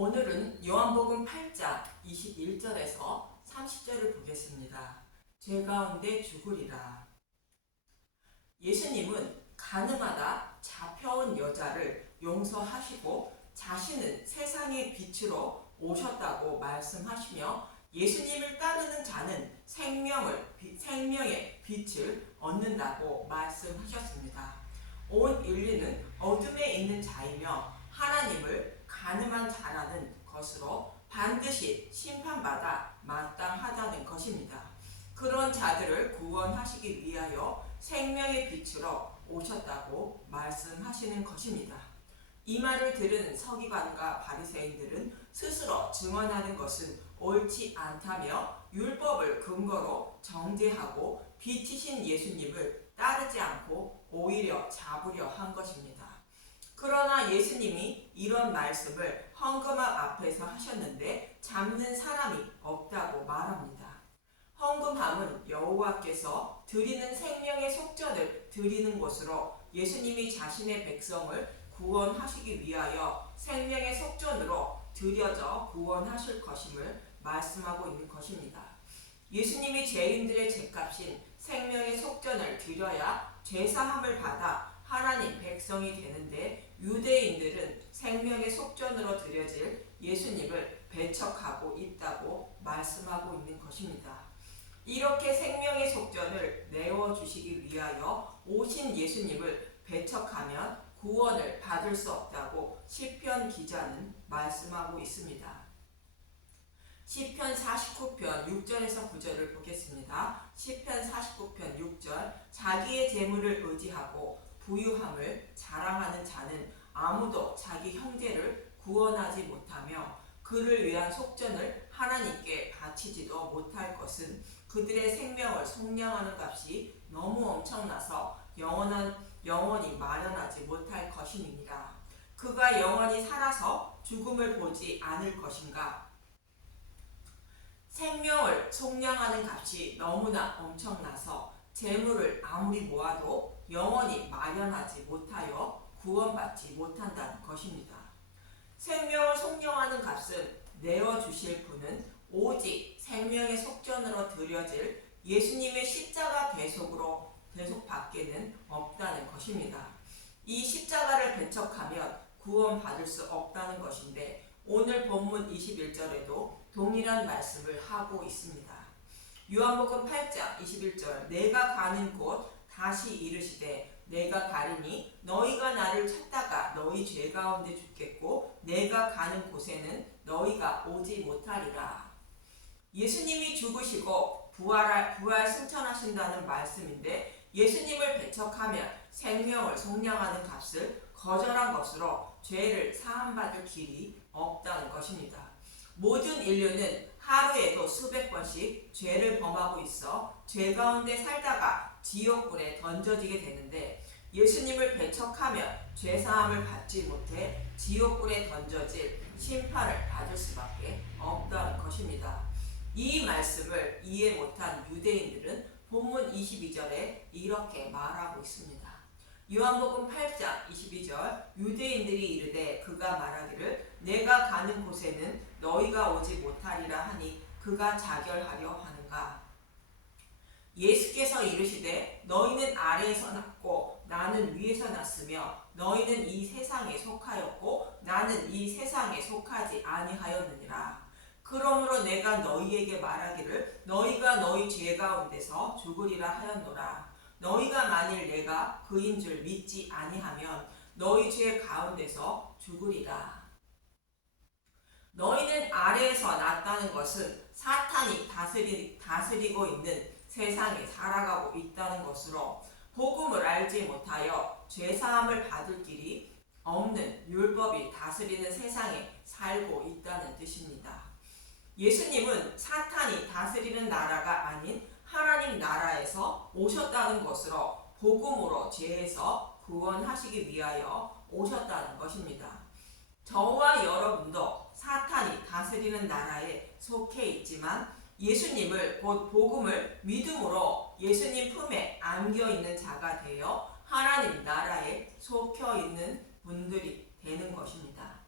오늘은 요한복음 8장 21절에서 30절을 보겠습니다. 죄 가운데 죽으리라. 예수님은 가늠하다 잡혀온 여자를 용서하시고 자신은 세상의 빛으로 오셨다고 말씀하시며 예수님을 따르는 자는 생명의 빛을 얻는다고 말씀하셨습니다. 온 인류는 어둠에 있는 자이며 하나님을 가늠한 자라는 것으로 반드시 심판받아 마땅하다는 것입니다. 그런 자들을 구원하시기 위하여 생명의 빛으로 오셨다고 말씀하시는 것입니다. 이 말을 들은 서기관과 바리새인들은 스스로 증언하는 것은 옳지 않다며 율법을 근거로 정죄하고 빛이신 예수님을 따르지 않고 오히려 잡으려 한 것입니다. 그러나 예수님이 이런 말씀을 헌금함 앞에서 하셨는데 잡는 사람이 없다고 말합니다. 헌금함은 여호와께서 드리는 생명의 속전을 드리는 곳으로 예수님이 자신의 백성을 구원하시기 위하여 생명의 속전으로 드려져 구원하실 것임을 말씀하고 있는 것입니다. 예수님이 죄인들의 죄값인 생명의 속전을 드려야 죄사함을 받아 하나님 백성이 되는데 유대인들은 생명의 속전으로 드려질 예수님을 배척하고 있다고 말씀하고 있는 것입니다. 이렇게 생명의 속전을 내어주시기 위하여 오신 예수님을 배척하면 구원을 받을 수 없다고 시편 기자는 말씀하고 있습니다. 시편 49편 6절에서 9절을 보겠습니다. 시편 49편 6절 자기의 재물을 의지하고 부유함을 자랑하는 자는 아무도 자기 형제를 구원하지 못하며 그를 위한 속전을 하나님께 바치지도 못할 것은 그들의 생명을 속량하는 값이 너무 엄청나서 영원히 마련하지 못할 것임이니라. 그가 영원히 살아서 죽음을 보지 않을 것인가? 생명을 속량하는 값이 너무나 엄청나서 재물을 아무리 모아도 영원히 마련하지 못하여 구원받지 못한다는 것입니다. 생명을 속량하는 값은 내어주실 분은 오직 생명의 속전으로 드려질 예수님의 십자가 대속밖에는 없다는 것입니다. 이 십자가를 배척하면 구원받을 수 없다는 것인데 오늘 본문 21절에도 동일한 말씀을 하고 있습니다. 요한복음 8장 21절 내가 가는 곳 다시 이르시되 내가 가리니 너희가 나를 찾다가 너희 죄 가운데 죽겠고 내가 가는 곳에는 너희가 오지 못하리라. 예수님이 죽으시고 부활 승천하신다는 말씀인데 예수님을 배척하면 생명을 속량하는 값을 거절한 것으로 죄를 사함받을 길이 없다는 것입니다. 모든 인류는 하루에도 수백 번씩 죄를 범하고 있어 죄 가운데 살다가 지옥불에 던져지게 되는데 예수님을 배척하면 죄사함을 받지 못해 지옥불에 던져질 심판을 받을 수밖에 없다는 것입니다. 이 말씀을 이해 못한 유대인들은 본문 22절에 이렇게 말하고 있습니다. 요한복음 8장 22절 유대인들이 이르되 그가 말하기를 내가 가는 곳에는 너희가 오지 못하리라 하니 그가 자결하려 하는가? 예수께서 이르시되 너희는 아래에서 났고 나는 위에서 났으며 너희는 이 세상에 속하였고 나는 이 세상에 속하지 아니하였느니라. 그러므로 내가 너희에게 말하기를 너희가 너희 죄 가운데서 죽으리라 하였노라. 너희가 만일 내가 그인 줄 믿지 아니하면 너희 죄 가운데서 죽으리라. 너희는 아래에서 났다는 것은 사탄이 다스리고 있는 세상에 살아가고 있다는 것으로 복음을 알지 못하여 죄사함을 받을 길이 없는 율법이 다스리는 세상에 살고 있다는 뜻입니다. 예수님은 사탄이 다스리는 나라가 아닌 하나님 나라에서 오셨다는 것으로 복음으로 죄에서 구원하시기 위하여 오셨다는 것입니다. 저와 여러분도 사탄이 다스리는 나라에 속해 있지만 예수님을 곧 복음을 믿음으로 예수님 품에 안겨 있는 자가 되어 하나님 나라에 속혀 있는 분들이 되는 것입니다.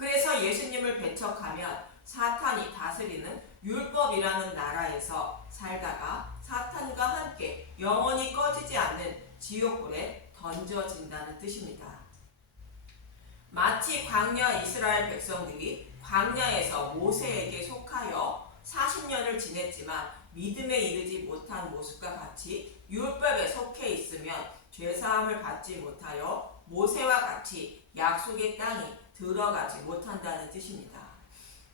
그래서 예수님을 배척하면 사탄이 다스리는 율법이라는 나라에서 살다가 사탄과 함께 영원히 꺼지지 않는 지옥불에 던져진다는 뜻입니다. 마치 광야 이스라엘 백성들이 광야에서 모세에게 속하여 40년을 지냈지만 믿음에 이르지 못한 모습과 같이 율법에 속해 있으면 죄사함을 받지 못하여 모세와 같이 약속의 땅에 들어가지 못한다는 뜻입니다.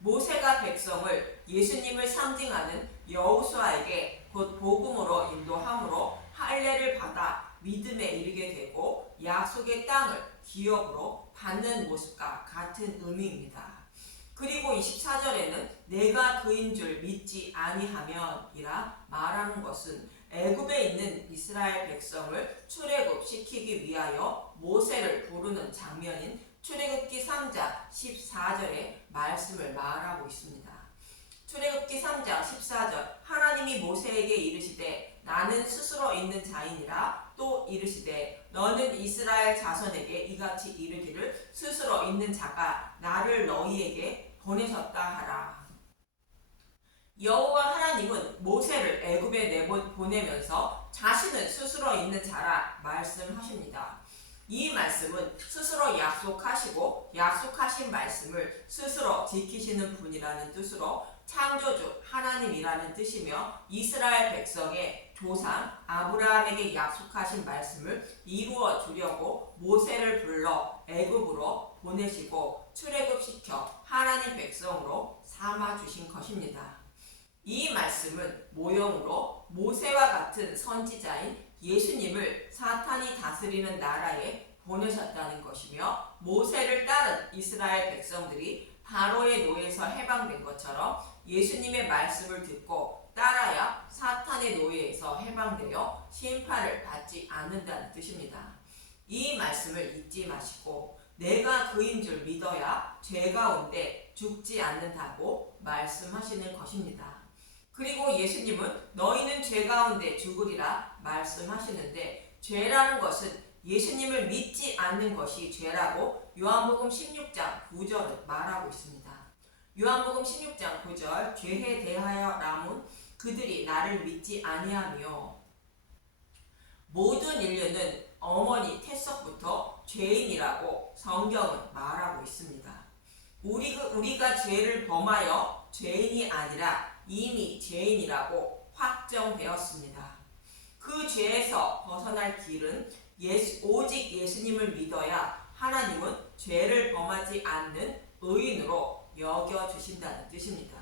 모세가 백성을 예수님을 상징하는 여호수아에게 곧 복음으로 인도함으로 할례를 받아 믿음에 이르게 되고 약속의 땅을 기업으로 받는 모습과 같은 의미입니다. 그리고 24절에는 내가 그인 줄 믿지 아니하면 이라 말하는 것은 애굽에 있는 이스라엘 백성을 출애굽시키기 위하여 모세를 부르는 장면인 출애굽기 3장 14절의 말씀을 말하고 있습니다. 출애굽기 3장 14절 하나님이 모세에게 이르시되 나는 스스로 있는 자이니라 또 이르시되 너는 이스라엘 자손에게 이같이 이르기를 스스로 있는 자가 나를 너희에게 보내셨다 하라. 여호와 하나님은 모세를 애굽에 내보내면서 자신은 스스로 있는 자라 말씀하십니다. 이 말씀은 스스로 약속하시고 약속하신 말씀을 스스로 지키시는 분이라는 뜻으로 창조주 하나님이라는 뜻이며 이스라엘 백성의 조상 아브라함에게 약속하신 말씀을 이루어 주려고 모세를 불러 애굽으로 보내시고 출애굽시켜 하나님 백성으로 삼아 주신 것입니다. 이 말씀은 모형으로 모세와 같은 선지자인 예수님을 사탄이 다스리는 나라에 보내셨다는 것이며 모세를 따른 이스라엘 백성들이 바로의 노예에서 해방된 것처럼 예수님의 말씀을 듣고 따라야 사탄의 노예에서 해방되어 심판을 받지 않는다는 뜻입니다. 이 말씀을 잊지 마시고 내가 그인 줄 믿어야 죄 가운데 죽지 않는다고 말씀하시는 것입니다. 그리고 예수님은 너희는 죄 가운데 죽으리라 말씀하시는데 죄라는 것은 예수님을 믿지 않는 것이 죄라고 요한복음 16장 9절을 말하고 있습니다. 요한복음 16장 9절 죄에 대하여 라문 그들이 나를 믿지 아니하며 모든 인류는 어머니 태석부터 죄인이라고 성경은 말하고 있습니다. 우리가 죄를 범하여 죄인이 아니라 이미 죄인이라고 확정되었습니다. 그 죄에서 벗어날 길은 오직 예수님을 믿어야 하나님은 죄를 범하지 않는 의인으로 여겨주신다는 뜻입니다.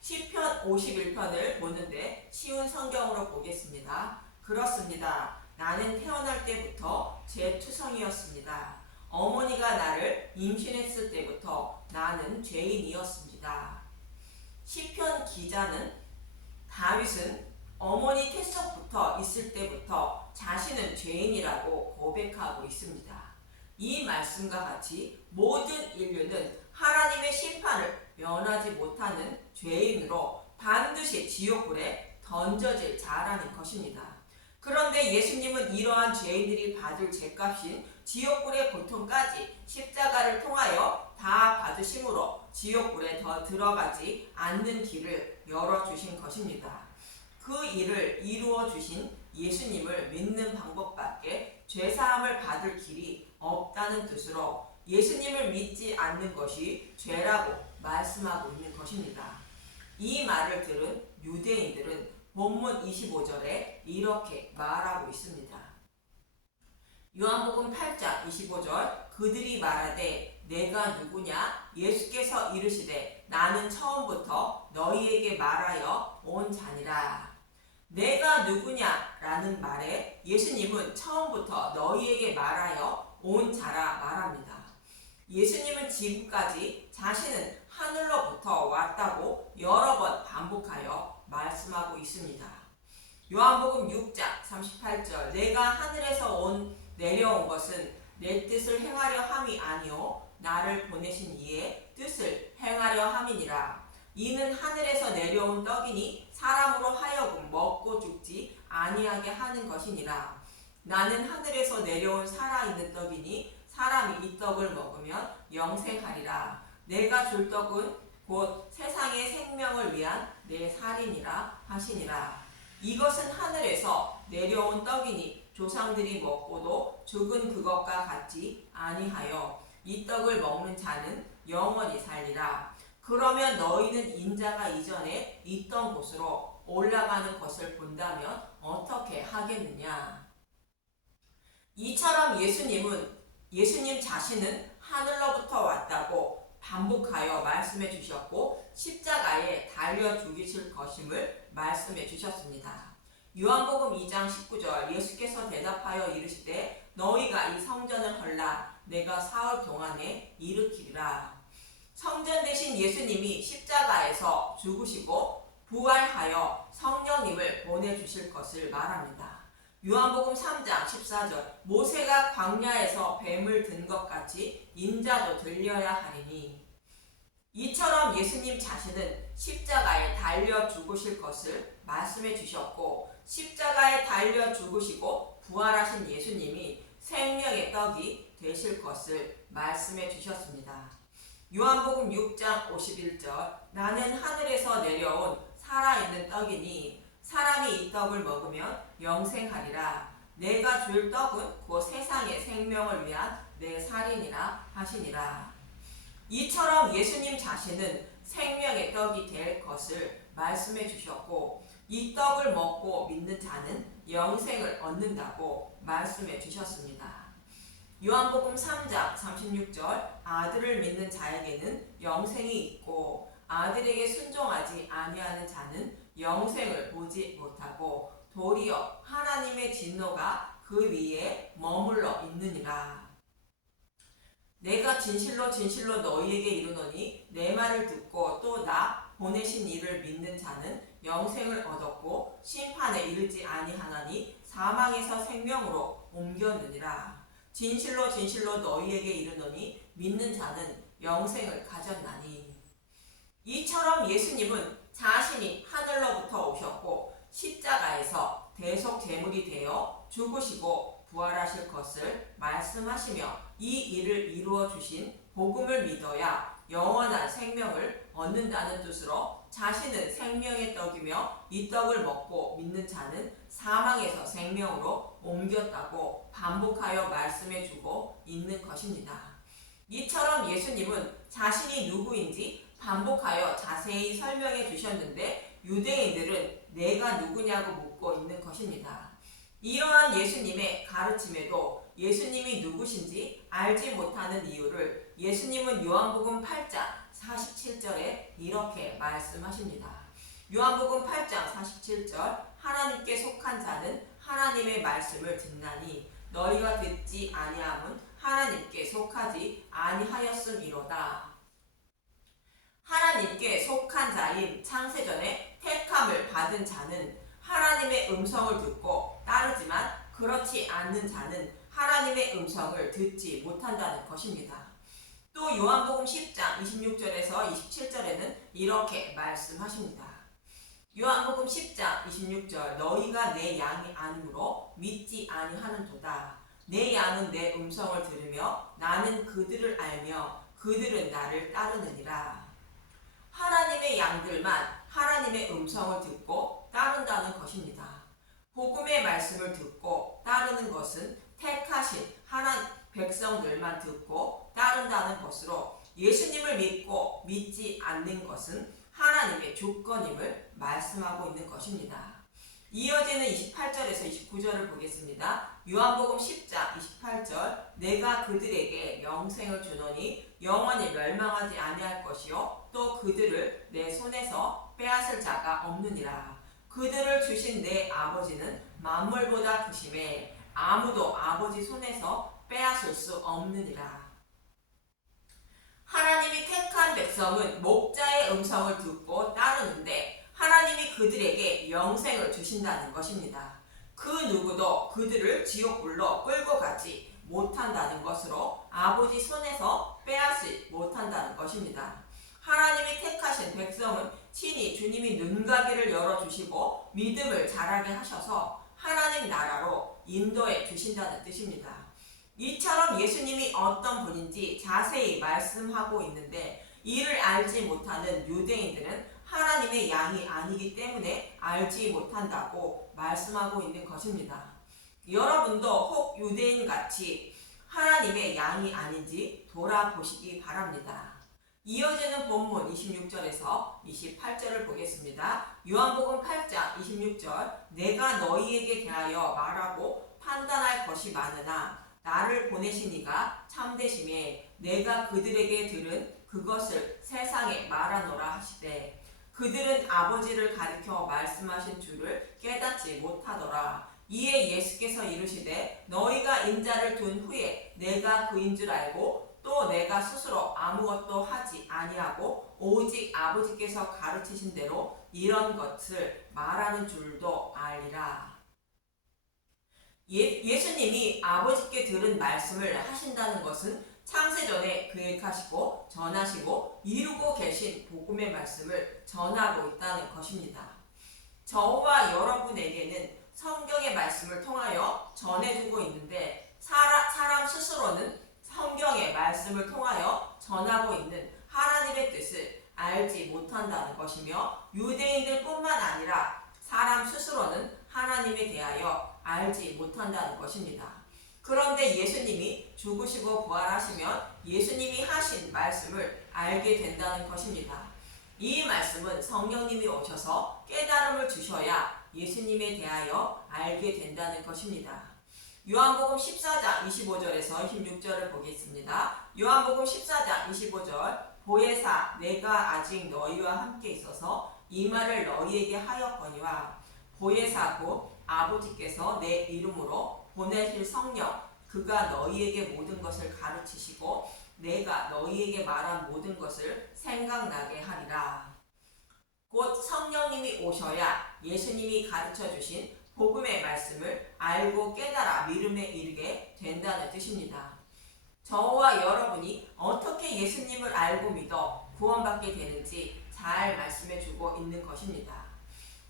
시편 51편을 보는데 쉬운 성경으로 보겠습니다. 그렇습니다. 나는 태어날 때부터 제 투성이었습니다. 어머니가 나를 임신했을 때부터 나는 죄인이었습니다. 시편 기자는 다윗은 어머니 태석부터 있을 때부터 자신은 죄인이라고 고백하고 있습니다. 이 말씀과 같이 모든 인류는 하나님의 심판을 면하지 못하는 죄인으로 반드시 지옥불에 던져질 자라는 것입니다. 그런데 예수님은 이러한 죄인들이 받을 죄값인 지옥불의 고통까지 십자가를 통하여 다 받으심으로 지옥불에 더 들어가지 않는 길을 열어주신 것입니다. 그 일을 이루어 주신 예수님을 믿는 방법밖에 죄사함을 받을 길이 없다는 뜻으로 예수님을 믿지 않는 것이 죄라고 말씀하고 있는 것입니다. 이 말을 들은 유대인들은 본문 25절에 이렇게 말하고 있습니다. 요한복음 8장 25절 그들이 말하되 내가 누구냐? 예수께서 이르시되 나는 처음부터 너희에게 말하여 온 자니라. 내가 누구냐라는 말에 예수님은 처음부터 너희에게 말하여 온 자라 말합니다. 예수님은 지금까지 자신은 하늘로부터 왔다고 여러 번 반복하여 말씀하고 있습니다. 요한복음 6장 38절 내가 하늘에서 내려온 것은 내 뜻을 행하려 함이 아니요 나를 보내신 이의 뜻을 행하려 함이니라. 이는 하늘에서 내려온 떡이니 사람으로 하여금 먹고 죽지 아니하게 하는 것이니라. 나는 하늘에서 내려온 살아있는 떡이니 사람이 이 떡을 먹으면 영생하리라. 내가 줄 떡은 곧 세상의 생명을 위한 내 살이니라 하시니라. 이것은 하늘에서 내려온 떡이니 조상들이 먹고도 죽은 그것과 같지 아니하여 이 떡을 먹는 자는 영원히 살리라. 그러면 너희는 인자가 이전에 있던 곳으로 올라가는 것을 본다면 어떻게 하겠느냐. 이처럼 예수님 자신은 하늘로부터 왔다고 반복하여 말씀해 주셨고 십자가에 달려 죽이실 것임을 말씀해 주셨습니다. 요한복음 2장 19절 예수께서 대답하여 이르시되 너희가 이 성전을 헐라 내가 사흘 동안에 일으키리라. 성전 대신 예수님이 십자가에서 죽으시고 부활하여 성령님을 보내주실 것을 말합니다. 요한복음 3장 14절 모세가 광야에서 뱀을 든 것 같이 인자도 들려야 하리니. 이처럼 예수님 자신은 십자가에 달려 죽으실 것을 말씀해 주셨고 십자가에 달려 죽으시고 부활하신 예수님이 생명의 떡이 되실 것을 말씀해 주셨습니다. 요한복음 6장 51절 나는 하늘에서 내려온 살아있는 떡이니 사람이 이 떡을 먹으면 영생하리라. 내가 줄 떡은 곧 세상의 생명을 위한 내 살이니라 하시니라. 이처럼 예수님 자신은 생명의 떡이 될 것을 말씀해 주셨고 이 떡을 먹고 믿는 자는 영생을 얻는다고 말씀해 주셨습니다. 요한복음 3장 36절 아들을 믿는 자에게는 영생이 있고 아들에게 순종하지 아니하는 자는 영생을 보지 못하고 도리어 하나님의 진노가 그 위에 머물러 있느니라. 내가 진실로 진실로 너희에게 이르노니 내 말을 듣고 또 나 보내신 이를 믿는 자는 영생을 얻었고 심판에 이르지 아니하나니 사망에서 생명으로 옮겼느니라. 진실로 진실로 너희에게 이르노니 믿는 자는 영생을 가졌나니. 이처럼 예수님은 자신이 하늘로부터 오셨고 십자가에서 대속 제물이 되어 죽으시고 부활하실 것을 말씀하시며 이 일을 이루어 주신 복음을 믿어야 영원한 생명을 얻는다는 뜻으로 자신은 생명의 떡이며 이 떡을 먹고 믿는 자는 사망에서 생명으로 옮겼다고 반복하여 말씀해 주고 있는 것입니다. 이처럼 예수님은 자신이 누구인지 반복하여 자세히 설명해 주셨는데 유대인들은 내가 누구냐고 묻고 있는 것입니다. 이러한 예수님의 가르침에도 예수님이 누구신지 알지 못하는 이유를 예수님은 요한복음 8장 47절에 이렇게 말씀하십니다. 요한복음 8장 47절 하나님께 속한 자는 하나님의 말씀을 듣나니 너희가 듣지 아니함은 하나님께 속하지 아니하였음이로다. 하나님께 속한 자인 창세전에 택함을 받은 자는 하나님의 음성을 듣고 따르지만 그렇지 않는 자는 하나님의 음성을 듣지 못한다는 것입니다. 또 요한복음 10장 26절에서 27절에는 이렇게 말씀하십니다. 요한복음 10장 26절 너희가 내 양이 아니므로 믿지 아니하는도다. 내 양은 내 음성을 들으며 나는 그들을 알며 그들은 나를 따르느니라. 하나님의 양들만 하나님의 음성을 듣고 따른다는 것입니다. 복음의 말씀을 듣고 따르는 것은 택하신 백성들만 듣고 따른다는 것으로 예수님을 믿고 믿지 않는 것은 하나님의 조건임을 말씀하고 있는 것입니다. 이어지는 28절에서 29절을 보겠습니다. 요한복음 10장 28절 내가 그들에게 영생을 주노니 영원히 멸망하지 아니할 것이요 또 그들을 내 손에서 빼앗을 자가 없느니라. 그들을 주신 내 아버지는 만물보다 크심에 아무도 아버지 손에서 빼앗을 수 없느니라. 하나님이 택한 백성은 목자의 음성을 듣고 따르는데 하나님이 그들에게 영생을 주신다는 것입니다. 그 누구도 그들을 지옥불로 끌고 가지 못한다는 것으로 아버지 손에서 빼앗지 못한다는 것입니다. 하나님이 택하신 백성은 친히 주님이 눈가게를 열어주시고 믿음을 자라게 하셔서 하나님 나라로 인도해 주신다는 뜻입니다. 이처럼 예수님이 어떤 분인지 자세히 말씀하고 있는데 이를 알지 못하는 유대인들은 하나님의 양이 아니기 때문에 알지 못한다고 말씀하고 있는 것입니다. 여러분도 혹 유대인같이 하나님의 양이 아닌지 돌아보시기 바랍니다. 이어지는 본문 26절에서 28절을 보겠습니다. 요한복음 8장 26절 내가 너희에게 대하여 말하고 판단할 것이 많으나 나를 보내신 이가 참되심에 내가 그들에게 들은 그것을 세상에 말하노라 하시되 그들은 아버지를 가리켜 말씀하신 줄을 깨닫지 못하더라. 이에 예수께서 이르시되 너희가 인자를 둔 후에 내가 그인 줄 알고 또 내가 스스로 아무것도 하지 아니하고 오직 아버지께서 가르치신 대로 이런 것을 말하는 줄도 알리라. 예수님이 아버지께 들은 말씀을 하신다는 것은 창세전에 계획하시고 전하시고 이루고 계신 복음의 말씀을 전하고 있다는 것입니다. 저와 여러분에게는 성경의 말씀을 통하여 전해주고 있는데 사람 스스로는 성경의 말씀을 통하여 전하고 있는 하나님의 뜻을 알지 못한다는 것이며 유대인들 뿐만 아니라 사람 스스로는 하나님에 대하여 알지 못한다는 것입니다. 그런데 예수님이 죽으시고 부활하시면 예수님이 하신 말씀을 알게 된다는 것입니다. 이 말씀은 성령님이 오셔서 깨달음을 주셔야 예수님에 대하여 알게 된다는 것입니다. 요한복음 14장 25절에서 26절을 보겠습니다. 요한복음 14장 25절 보혜사 내가 아직 너희와 함께 있어서 이 말을 너희에게 하였거니와 보혜사 곧 아버지께서 내 이름으로 보내실 성령 그가 너희에게 모든 것을 가르치시고 내가 너희에게 말한 모든 것을 생각나게 하리라. 곧 성령님이 오셔야 예수님이 가르쳐 주신 복음의 말씀을 알고 깨달아 믿음에 이르게 된다는 뜻입니다. 저와 여러분이 어떻게 예수님을 알고 믿어 구원받게 되는지 잘 말씀해 주고 있는 것입니다.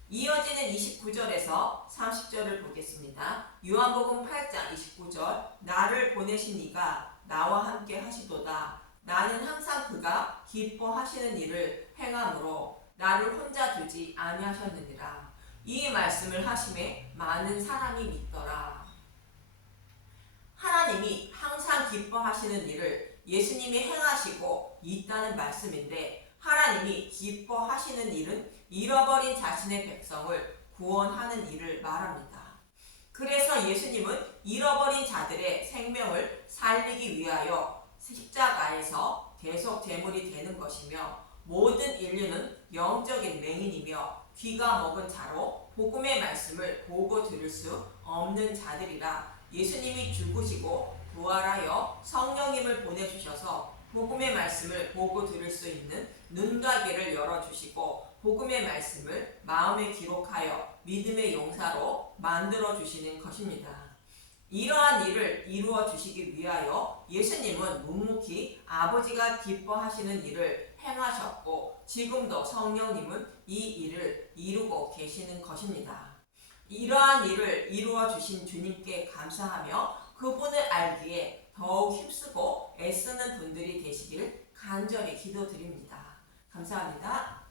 이어지는 29절에서 30절을 보겠습니다. 요한복음 8장 29절 나를 보내신 이가 나와 함께 하시도다. 나는 항상 그가 기뻐하시는 일을 행함으로 나를 혼자 두지 아니하셨느니라. 이 말씀을 하심에 많은 사람이 믿더라. 하나님이 항상 기뻐하시는 일을 예수님이 행하시고 있다는 말씀인데 하나님이 기뻐하시는 일은 잃어버린 자신의 백성을 구원하는 일을 말합니다. 그래서 예수님은 잃어버린 자들의 생명을 살리기 위하여 십자가에서 계속 제물이 되는 것이며 모든 인류는 영적인 맹인이며 귀가 먹은 자로 복음의 말씀을 보고 들을 수 없는 자들이라 예수님이 죽으시고 부활하여 성령님을 보내주셔서 복음의 말씀을 보고 들을 수 있는 눈과 귀를 열어주시고 복음의 말씀을 마음에 기록하여 믿음의 용사로 만들어 주시는 것입니다. 이러한 일을 이루어 주시기 위하여 예수님은 묵묵히 아버지가 기뻐하시는 일을 행하셨고 지금도 성령님은 이 일을 이루고 계시는 것입니다. 이러한 일을 이루어 주신 주님께 감사하며 그분을 알기에 더욱 힘쓰고 애쓰는 분들이 되시길 간절히 기도드립니다. 감사합니다.